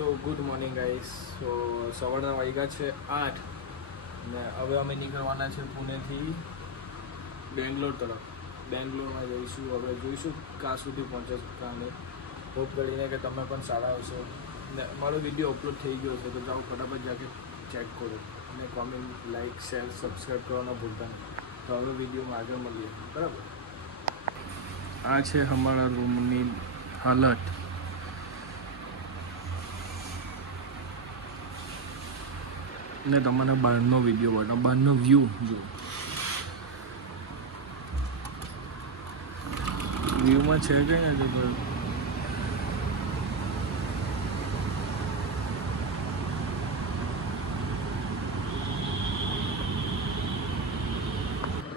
સો good morning guys. So સવારના વાગ્યા છે 8 ને હવે અમે નીકળવાના છે પુણેથી બેંગ્લોર તરફ. બેંગ્લોરમાં જઈશું. હવે જોઈશું ક્યાં સુધી પહોંચે કાને. હોપ કરીને કે તમે પણ સારા આવશો ને મારો વિડીયો અપલોડ થઈ ગયો છે તો જાઓ ફટાફટ જાકે ચેક કરો અને કોમેન્ટ લાઇક શેર સબસ્ક્રાઈબ કરવાના ભૂલતા નહીં. તો હવે વિડીયોમાં આગળ મળીએ. બરાબર. આ છે અમારા રૂમની હાલત. ને તમને બહારનો વિડીયો બતાવો, બહારનો વ્યૂ જો. વ્યૂમાં છે કઈ ને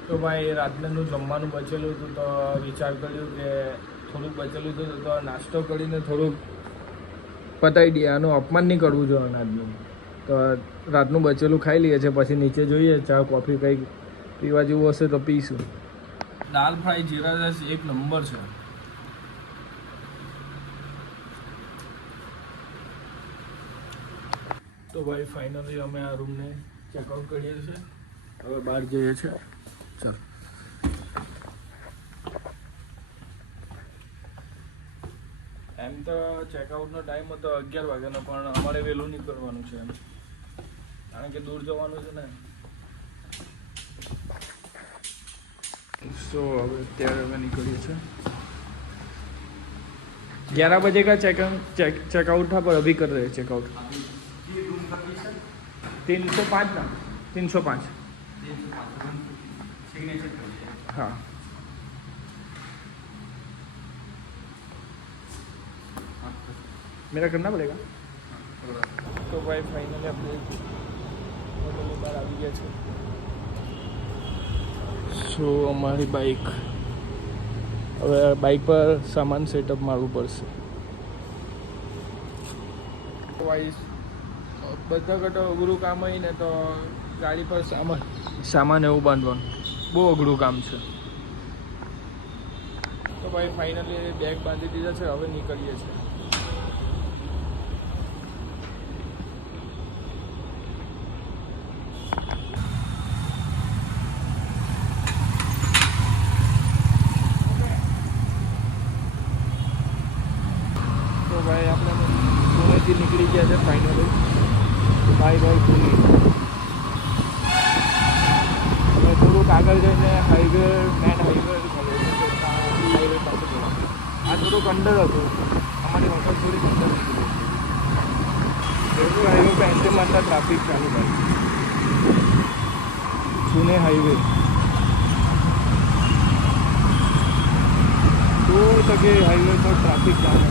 તો ભાઈ રાતનું જમવાનું બચેલું હતું તો વિચાર કર્યો કે થોડુંક બચેલું હતું તો નાસ્તો કરીને થોડુંક પતાવી દઈએ. આનું અપમાન નહીં કરવું જોઈએ અનાજનું. તો રાતનું બચેલું ખાઈ લઈએ છે, પછી નીચે જોઈએ ચા કોફી કંઈક પીવા જેવું હશે તો પીશું. દાલ ફ્રાય જીરા રાઈસ એક નંબર છે. તો ભાઈ ફાઇનલી અમે આ રૂમને ચેકઆઉટ કરીએ છીએ. હવે બહાર જઈએ છીએ. ચાલો. એમ તો ચેકઆઉટનો ટાઈમ હતો 11 વાગ્યાનો, પણ અમારે વહેલું નીકળવાનું છે એમ, કારણ કે દૂર જવાનું છે ને. તો હવે અત્યારે અમે નીકળીએ છીએ. 11 बजे का चेकआउट था पर अभी कर रहे हैं चेकआउट. 305 ना 305. हाँ मेरा करना पड़ेगा. तो भाई फाइनली આપણે હોટેલની બહાર આવી ગયા છે. સો અમારી બાઇક, હવે બાઇક પર સામાન સેટઅપ મારવું પડશે. વાઇસ બધા કરતાં અઘરું કામ હોય ને તો ગાડી પર સામાન એવું બાંધવાનું બહુ અઘરું કામ છે. તો ભાઈ ફાઇનલી બેગ બાંધી દીધા છે. હવે નીકળીએ છીએ. તો ભાઈ આપણે પુણેથી નીકળી ગયા છે ફાઇનલી. Bye bye Pune. હવે થોડુંક આગળ જઈને હાઈવે મેન હાઈવે હાઈવે પાસે જવાનું. આ થોડુંક અંડર હતું. અમારી હોટલ થોડીક અંદર નીકળી. હાઈવે પર એન્ટ્રી મારતા ટ્રાફિક ચાલુ થાય. પુણે હાઈવે દૂર તકે હાઈવે પર ટ્રાફિક ચાલે.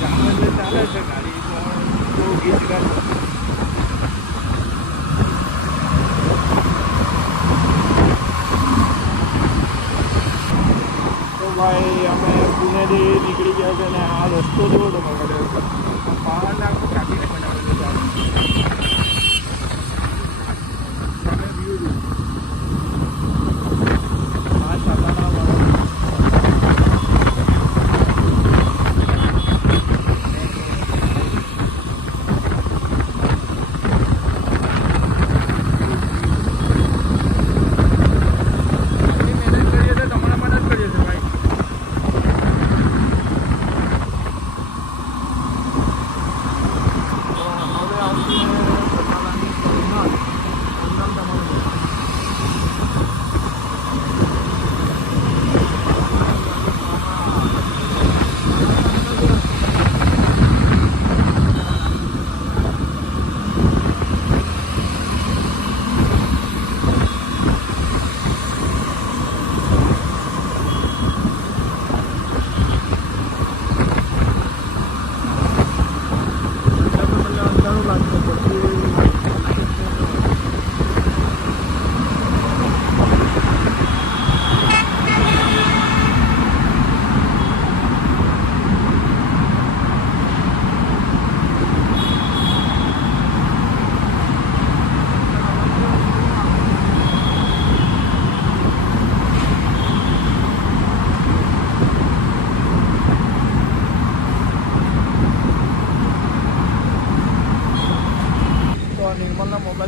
જામ એટલે ચાલે છે ગાડી તો ગીત ગાય. તો ભાઈ અમે પુણેથી નીકળી ગયા છે ને આ રસ્તો જોવો તો પહાડને આખું કાપીને બનાવેલું છે. આ સાતારા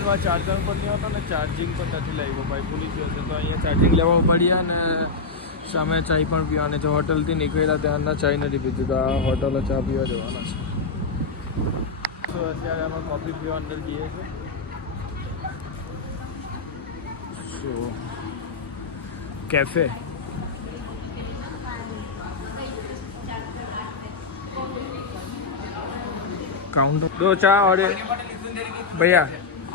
મોબાઈલમાં ચાર્જર પણ નહીં હતો ને ચાર્જિંગ પણ નથી લાવ્યો ભાઈ, ભૂલી ગયો છે. તો અહીંયા ચાર્જિંગ લેવા પડ્યા અને સામે ચાય પણ પીવાની છે. હોટલથી નીકળ્યા ત્યાંના ચાય નથી પીધી, તો આ હોટલે ચા પીવા જવાના છે. તો અત્યારે અમે કોફી પીવા અંદર જઈએ છીએ. સો कैफे काउंटर 2 चा और भैया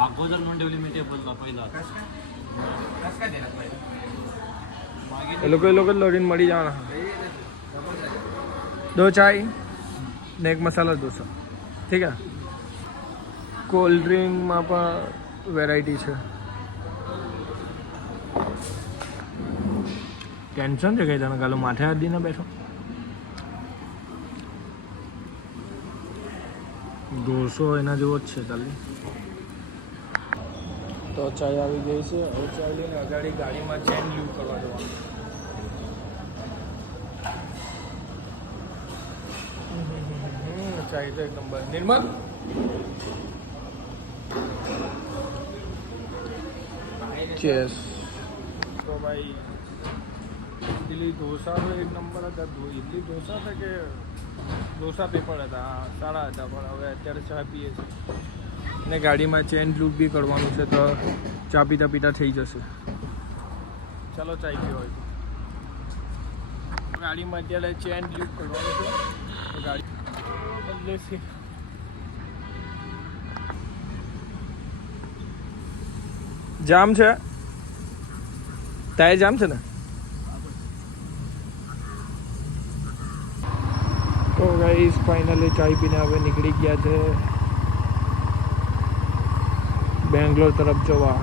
अगोदर नोंदवली मी टेबल पहिला એ લોકો લોડીને મળી જવાના. 2 ચાય ને 1 મસાલા ઢોસા. ઠીક છે. કોલ્ડ ડ્રિંકમાં પણ વેરાયટી છે. ટેન્શન છે કઈ તને કાલો માથે હાથ દીને બેઠો. ઢોસો એના જેવો જ છે તાલી. તો ચાય આવી ગઈ છે. હવે ચાય લઈને અગાડી ગાડીમાં ચેન લીવ કરવા જવાનું. ચાય તો એક નંબર. નિર્મલ ચેસ. તો ભાઈ इडली डोसा तो एक नंबर था. इडली डोसा था कि डोसा पेपर था सारा था. પણ હવે અત્યારે ચા પીએ છીએ ને ગાડીમાં ચેન લૂપ બી કરવાનું છે, તો ચા પીતા પીતા થઈ જશે. ચાલો ચાય પીવા. ગાડીમાં અત્યારે ચેન લૂપ કરવાનું છે, તો ગાડી બદલે છે. જામ છે, ટાયર જામ છે ને. તો ગાઈસ ફાઇનલી ચાય પીને હવે નીકળી ગયા છે બેંગ્લોર તરફ જવા.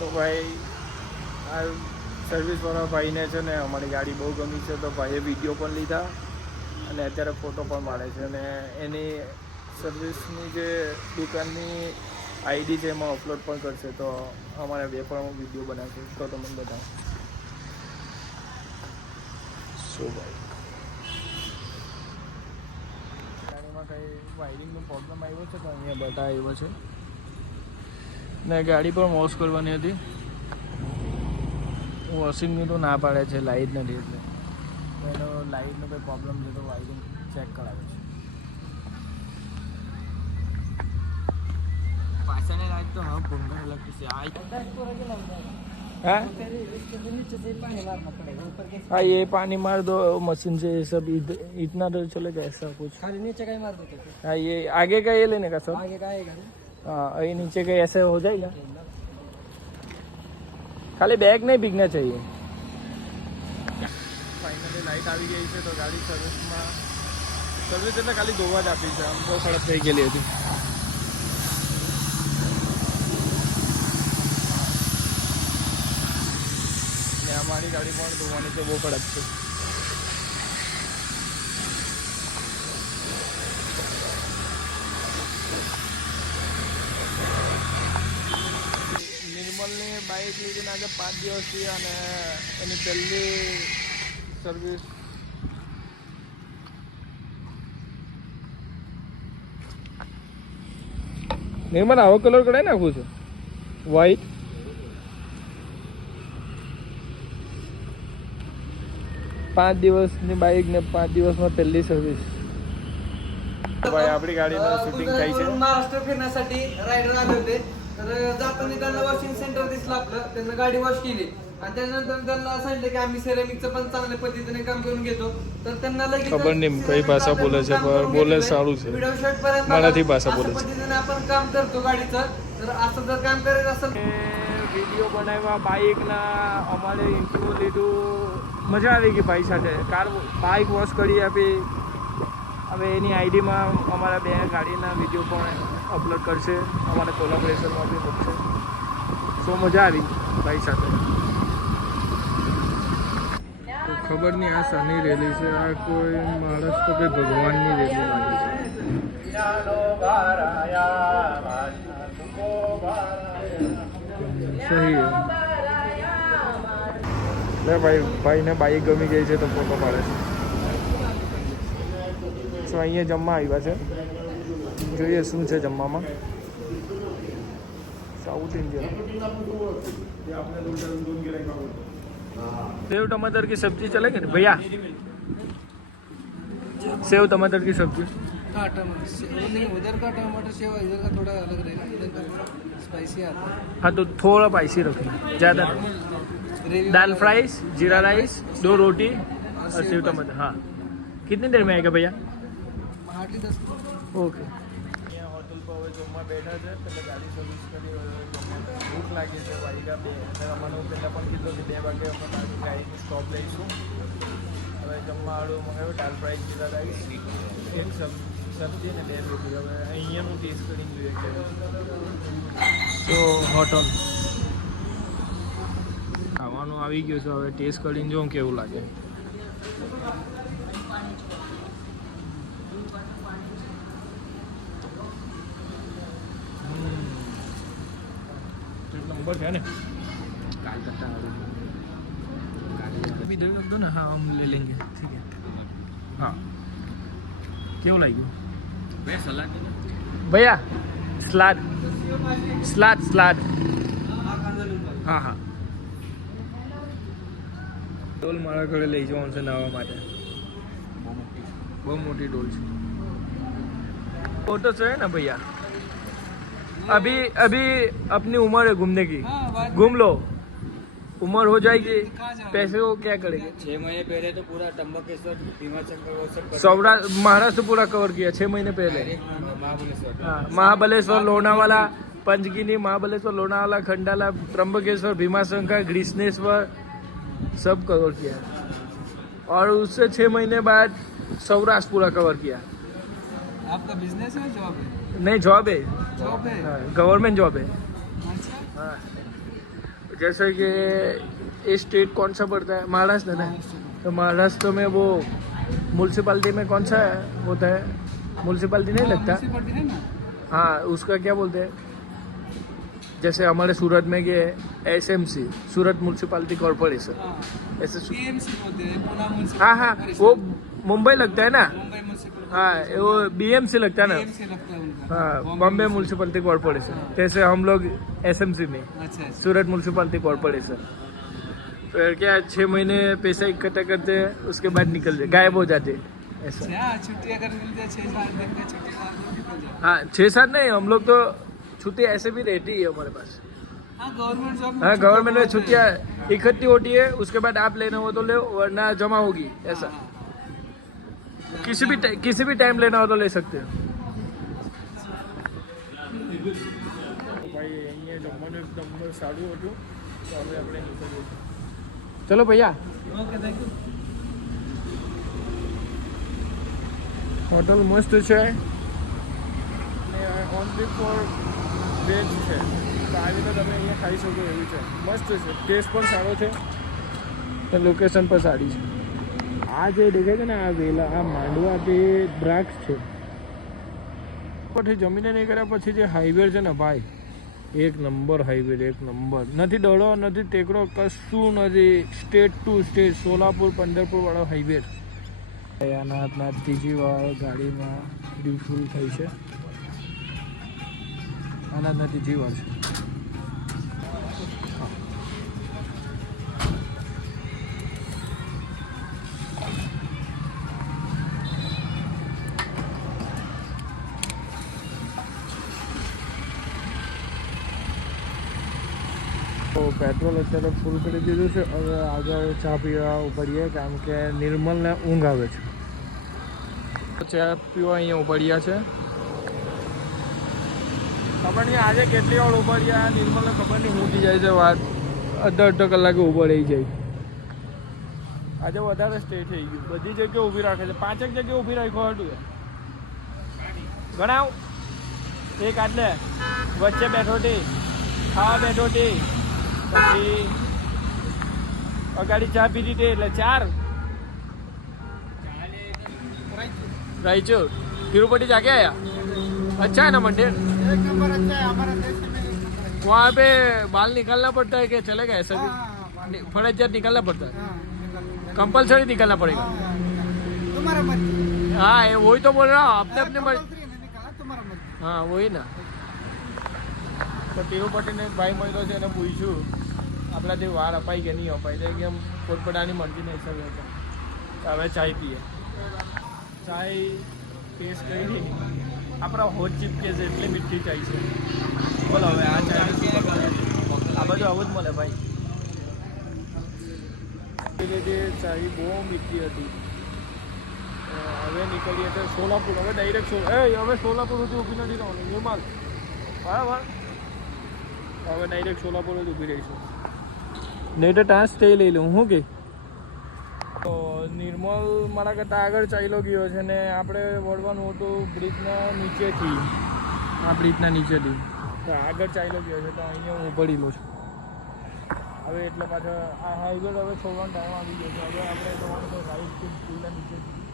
તો ભાઈ આ સર્વિસવાળા ભાઈને છે ને અમારી ગાડી બહુ ગમી છે, તો ભાઈએ વિડીયો પણ લીધા અને અત્યારે ફોટો પણ પાડે છે. અને એની સર્વિસની જે દુકાનની આઈડી છે એમાં અપલોડ પણ કરશે, તો અમારે બે પણ વિડીયો બનાવશે, તો તમને બતાવો. ગાડીમાં કંઈ વાયરિંગનો પ્રોબ્લેમ આવ્યો છે, તો અહીંયા બધા આવ્યો છે ને ગાડી પણ વોશ કરવાની હતી. વોશિંગની તો ના પાડે છે, લાઇટ નથી એટલે એનો લાઇટનો કંઈ પ્રોબ્લેમ છે, તો વાયરિંગ ચેક કરાવે છે. પાછળની લાઇટ તો હા ભૂંગા લગતી છે. हाँ ये पानी मार दो मशीन से, सब इतना तो चलेगा ऐसा कुछ. खाली नीचे का ही मार दो. हाँ ये आगे का ये लेने का सब. आगे का आएगा. हाँ ये नीचे का ऐसे हो जाएगा. खाली बैग नहीं भीगना चाहिए. फाइनली लाइट આવી ગઈ છે, તો ગાડી સર્વિસમાં સર્વિસ એટલે ખાલી ધોવા જ આપી છે. આમ બહુ ખરાબ થઈ ગયેલી હતી. અમારી ગાડી પણ ધોવાની તો બહુ કડક છે. નિર્મલની બાઇક લીધીને આજે 5 દિવસથી અને એની પહેલી સર્વિસ. નિર્મલ આવો કલર કઢાઈ નાખવું છે, વ્હાઈટ. પાંચ દિવસની બાઇક ને 5 દિવસમાં પહેલી સર્વિસ. भाई आपली गाडीनं शूटिंग काही છે. महाराष्ट्र फिरण्यासाठी रायडर आले होते, तर जाताना त्यांना वॉशिंग सेंटर दिसलं आपलं. त्यांना गाडी वॉश केली आणि त्यानंतर त्यांना सांगितलं की आम्ही सेरेमिकचं पण चांगल्या पद्धतीने काम करून घेतो. तर त्यांना लगेच ખબર નહીં કઈ ભાષા બોલે છે, પણ બોલે સારું છે. व्हिडिओ शॉट पर्यंत मराठी भाषा बोले છે. पद्धतीने आपण काम करतो गाडीचं. तर असं जर काम करायचं असेल, વિડીયો બનાવ્યા બાઇકના, અમારે ઇન્ટરવ્યુ લીધું, મજા આવી ગઈ ભાઈ સાથે. બાઇક વોશ કરી આપી. હવે એની આઈડીમાં અમારા બે ગાડીના વિડીયો પણ અપલોડ કરશે, અમારા કોલેબોરેશનમાં બી મૂકશે. સો મજા આવી ભાઈ સાથે. ખબર નહીં આ શાની રેલી છે, આ કોઈ મહારાષ્ટ્ર કે ભગવાનની રેલી લાગે છે. સહી લે ભાઈ, ભાઈને બાઈક ગમી ગઈ છે તો ફોટો પાડે છે. સો અહીંયા જમવા આવ્યા છે. જોઈએ શું છે જમવામાં. સાઉથ इंडियन सेव टमाटर की सब्जी चलेगी ना भैया? सेव टमाटर की सब्जी. हाँ टमाटर नहीं, उधर का टमाटर सेव इधर का थोड़ा अलग रहेगा, इधर का थोड़ा स्पाइसी आता है. हाँ तो थोड़ा स्पाइसी रखना, ज़्यादा नहीं. ग्रेवी दाल फ्राइस, जीरा राइस, 2 रोटी और सेव टमाटर. हाँ कितनी देर में आएगा भैया? हार्डली 10. ઓકે. અહીંયા હોટલ પર હવે જમવા બેઠા છે, એટલે ગાડી સર્વિસ કરી ભૂખ લાગી છે. વાગ્યા 2 એટલે અમને પહેલાં પણ કીધું કે 2 વાગે અમે મારી ગાડીનું સ્ટોપ લઈશું. હવે જમવા વાળું મંગાવ્યું દાલ ફ્રાય, જીરા રાઈસ, એક સબ્જી અને 2 રોટી. હવે અહીંયાનું ટેસ્ટ કરીને જોઈએ કે તો હોટલ ખાવાનું આવી ગયું છે. હવે ટેસ્ટ કરીને જોઉં કેવું લાગે. नंबर है ना काल करता अभी दे दो ना. हाँ हम ले लेंगे, ठीक है. हाँ क्यों लाइए भैया सलाद दे दो. भैया सलाद सलाद सलाद. હા હા ડોલ મારા ઘરે લઈ જવાનું છે નાવા માટે. બહુ મોટી ડોલ છે. फोटो से है ना भैया? अभी अभी अपनी उम्र है घूमने की, घूम लो. उम्र हो जाएगी, पैसे को क्या करेंगे? 6 महीने पहले तो पूरा त्र्यंबकेश्वर, भीमाशंकर वो सब सौराष्ट्र महाराष्ट्र पूरा कवर किया 6 महीने पहले. महाबलेश्वर. हाँ महाबलेश्वर, लोनावाला, पंचगिनी, महाबलेश्वर, लोनावाला, खंडाला, त्र्यंबकेश्वर, भीमाशंकर, ग्रीष्णेश्वर सब कवर किया. और उससे 6 महीने बाद सौराष्ट्र पूरा कवर किया. आपका बिजनेस है जॉब है? नहीं जॉब है, जॉब है. गवर्नमेंट जॉब है. अच्छा. हाँ जैसे कि ये स्टेट कौन सा पड़ता है? महाराष्ट्र है ना. तो महाराष्ट्र में वो म्यूनसिपालिटी में कौन सा होता है? म्यूनसिपालिटी नहीं लगता. म्युनिसिपैलिटी है ना. हाँ उसका क्या बोलते हैं? जैसे हमारे सूरत में ये SMC, सूरत म्यूनसिपालिटी कॉरपोरेशन, हाँ. ऐसे PMC बोलते हैं, पुणे म्युनिसिपल. हाँ हाँ वो मुंबई लगता है ना. मुंबई म्युनिसिपल. हाँ वो BMC लगता है ना. PMC लगता है उनका. हाँ बॉम्बे म्यूनसिपालिटी कॉरपोरेशन. जैसे हम लोग SMC में अच्छा अच्छा. सूरत म्यूनसिपालिटी कॉरपोरेशन. फिर क्या 6 महीने पैसा इकट्ठा करते हैं, उसके बाद निकल जाए, गायब हो जाते हैं ऐसा. हाँ छुट्टी अगर मिलती है 6-7 दिन की छुट्टी मार दो निकल जाओ. हाँ 6-7 नहीं, हम लोग तो छुट्टी ऐसे भी रहती है हमारे पास. हाँ गवर्नमेंट जॉब. हाँ गवर्नमेंट में छुट्टियाँ इकट्ठी होती है, उसके बाद आप लेना हो तो ले, वरना जमा होगी ऐसा. किसी भी टाइम लेना हो तो ले सकते हो. ભાઈ અહીંયા જમવાનું એકદમ સારું હતું, તો હવે આપણે નીકળીએ. ચલો ભૈયા. Okay thank you. હોટલ મસ્ત છે ઓનલી ફોર વેજ છે, તો આવીને તમે અહીંયા ખાઈ શકો એવી છે. મસ્ત છે, ટેસ્ટ પણ સારો છે, લોકેશન પણ સારી છે. આ જે દેખાય છે ને આ વેલા, આ માંડવા તે દ્રાક્ષ છે. પછી જમીને નહીં કર્યા પછી જે હાઈવે છે ને ભાઈ, એક નંબર હાઈવે, એક નંબર. નથી દડો નથી ટેકરો, કશું નથી. State to state, Solapur Pandharpur વાળો હાઈવે. અનાથના ત્રીજી વાર ગાડીમાં રિફુલ થઈ છે. અનાથના ત્રીજી વાર છે. તો પેટ્રોલ અત્યારે ફૂલ કરી દીધું છે. હવે આગળ ચા પીવા ઉપડીએ, કારણ કે નિર્મલને ઊંઘ આવે છે. ચા પીવા અહીંયા ઉપડ્યા છે. ખબર નહીં આજે કેટલી વાર ઉપડ્યા, નિર્મલને ખબર નહીં મૂકી જાય છે વાત. અડધો કલાકે ઉપડી જાય. આજે વધારે સ્ટે થઈ ગયું, બધી જગ્યાએ ઊભી રાખે છે. 5 જગ્યાએ ઊભી રાખ્યો હતું. ગણાવ એક આટલે વચ્ચે બેઠો હતી, ખાવા બેઠો હતી, પછી અગાડી ચા પીધી હતી એટલે 4. रायचूर तिरुपति जाके आया. अच्छा है ना मंदिर? एक नंबर अच्छा है. हमारा देश में वहाँ पे बाल निकालना पड़ता है कि चलेगा ऐसा भी? फर्जियात निकालना पड़ता है, कंपलसरी निकालना पड़ेगा. तुम्हारा मर्जी. हाँ वही तो बोल रहा हूँ, अपने अपने मर्जी. तुम्हारा मर्जी. હા વही ને તો તિરુપતિને એક ભાઈ મળ્યો છે એને પૂછ્યું આપણાથી વાર અપાય કે નહીં અપાય તો કેમ પોતપોતાની મરજીને હિસાબે હતા તો હવે ચાય પીએ ચાય ટેસ્ટ કરી આપણા હોજ ચીપકે છે એટલી મીઠી ચાય છે બોલો હવે આ ચાય આ બધું આવું જ મળે ભાઈ ચાય બહુ મીઠી હતી હવે નીકળીએ તો સોલાપુર હવે ડાયરેક્ટ હવે સોલાપુર સુધી ઊભી નથી રહેવાનું નિર્મલ બરાબર હવે ડાયરેક્ટ સોલાપુર જ ઊભી રહીશું નહીં તો ત્યાં સ્ટે લઈ લઉં હું કે તો નિર્મલ મારા કરતાં આગળ ચાલ્યો ગયો છે ને આપણે વળવાનું હતું બ્રિજના નીચેથી આ બ્રિજના નીચેથી તો આગળ ચાલ્યો ગયો છે તો અહીંયા હું પડેલો છું હવે એટલે પાછળ આ હાઈવે હવે છોડવાનો ટાઈમ આવી ગયો છે હવે આપણે જવાનું તો રાઈટથી સ્કૂલના નીચેથી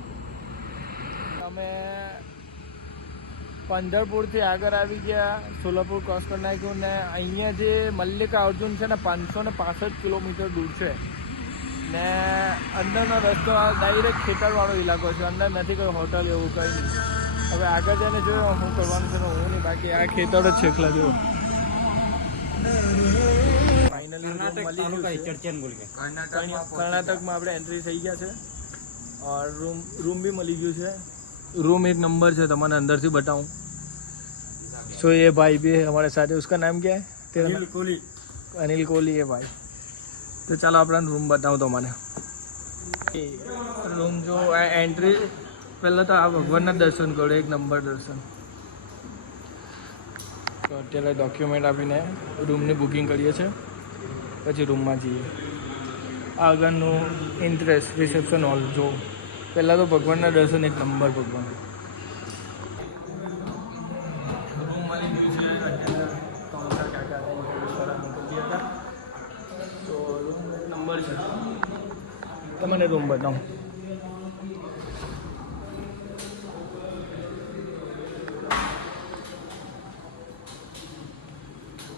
અમે પંઢરપુરથી આગળ આવી ગયા સોલાપુર ક્રોસ કરી નાખ્યું ને અહીંયા જે મલ્લિકા અર્જુન છે ને 565 કિલોમીટર દૂર છે ને અંદરનો રસ્તો ડાયરેક્ટ ખેતરવાળો ઇલાકો છે અંદર નથી કોઈ હોટલ એવું કંઈ નહીં હવે આગળ જઈને જોયો શું કરવાનું છે હું નહીં બાકી આ ખેતર જ છે એકલા જેવો કર્ણાટકમાં આપણે એન્ટ્રી થઈ ગયા છે और रूम भी मिली गई है रूम एक नंबर से तुम्हारे अंदर से बताऊं सो ये भाई भी है हमारे साथ उसका नाम क्या है तेरा अनिल कोहली अनिल कोहली है भाई तो चलो अपना रूम बताऊं तो मैंने रूम जो एंट्री पहले तो आप भगवान दर्शन करो एक नंबर दर्शन तो अत्यारे डॉक्यूमेंट आपीने रूमनी बुकिंग करिए छे पछी रूममां जईए આગળનું ઇન્ટરેસ્ટ રિસેપ્શન હોલ જો પહેલાં તો ભગવાનના દર્શન એક નંબર ભગવાન રૂમ મળી ગયું છે અત્યારે ત્રણ કાકા મોકલી હતા તો રૂમ નંબર છે તમને રૂમ બતાવું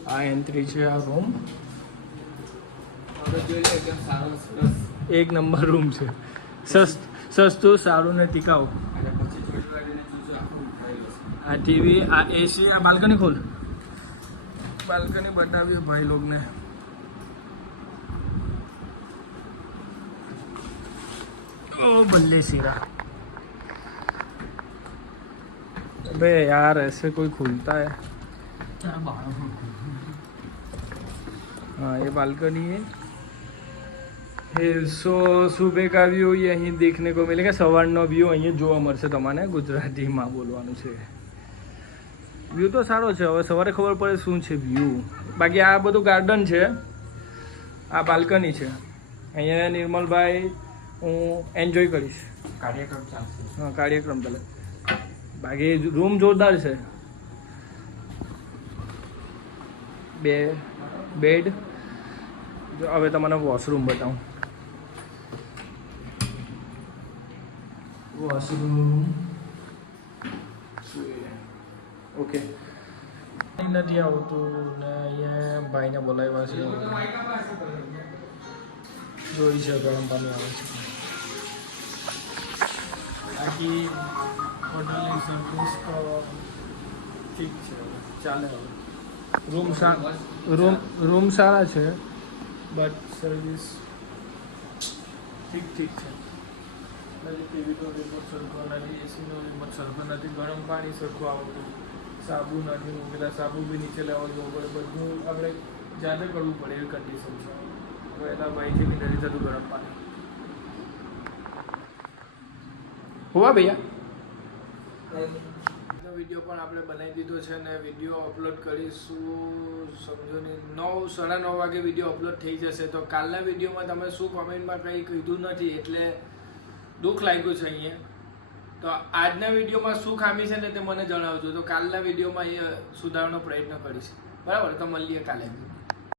આ એન્ટ્રી છે આ રૂમ એક નંબર રૂમ છે સસ્તું સારું ને ટીકાઉ આ ટીવી આ એસી આ બાલ્કની ખોલ બાલ્કની બતાવીએ ભાઈ લોગને ओ बल्ले सिरा अबे यार ऐसे कोई खुलता है हाँ ये बालकनी है सो सुबह का व्यू यहीं देखने को मिलेगा સવારનો વ્યૂ અહીંયા જોવા મળશે તમને ગુજરાતીમાં બોલવાનું છે વ્યૂ તો સારો છે હવે સવારે ખબર પડે શું છે વ્યૂ બાકી આ બધું ગાર્ડન છે આ બાલ્કની છે અહીંયા નિર્મલભાઈ હું એન્જોય કરીશ કાર્યક્રમ ચાલશે હા કાર્યક્રમ ચાલે બાકી રૂમ જોરદાર છે બે બેડ જો હવે તમને વોશરૂમ બતાવું વોશરૂમ ઓકે નથી આવતું ને અહીંયા ભાઈને બોલાવ્યા છે જોઈ છે ગરમ પાણી આવે છે બાકી હોટલની સર્વિસ તો ઠીક છે ચાલે હવે રૂમ સારા છે બટ સર્વિસ ઠીક છે ટીવી તો રિમોટ સરખો નથી એસીનો રિમોટ સરખો નથી ગરમ પાણી સરખું આવતું સાબુ નથી મૂકેલા સાબુ બી નીચે લેવા જવું પડે બધું આપણે જાતે કરવું પડે એવી કન્ડિશન છે હવે એના ભાઈથી બી નથી થતું ગરમ પાણી હોવા ભૈયા વિડીયો પણ આપણે બનાવી દીધો છે અને વિડીયો અપલોડ કરીશું સમજો ને 9 સાડા 9 વાગે વિડીયો અપલોડ થઈ જશે તો કાલના વિડીયોમાં તમે શું કોમેન્ટમાં કંઈ કીધું નથી એટલે દુઃખ લાગ્યું છે અહીંયા તો આજના વિડીયોમાં શું ખામી છે ને તે મને જણાવજો તો કાલના વિડીયોમાં એ સુધારવાનો પ્રયત્ન કરીશ બરાબર તો મળીએ કાલે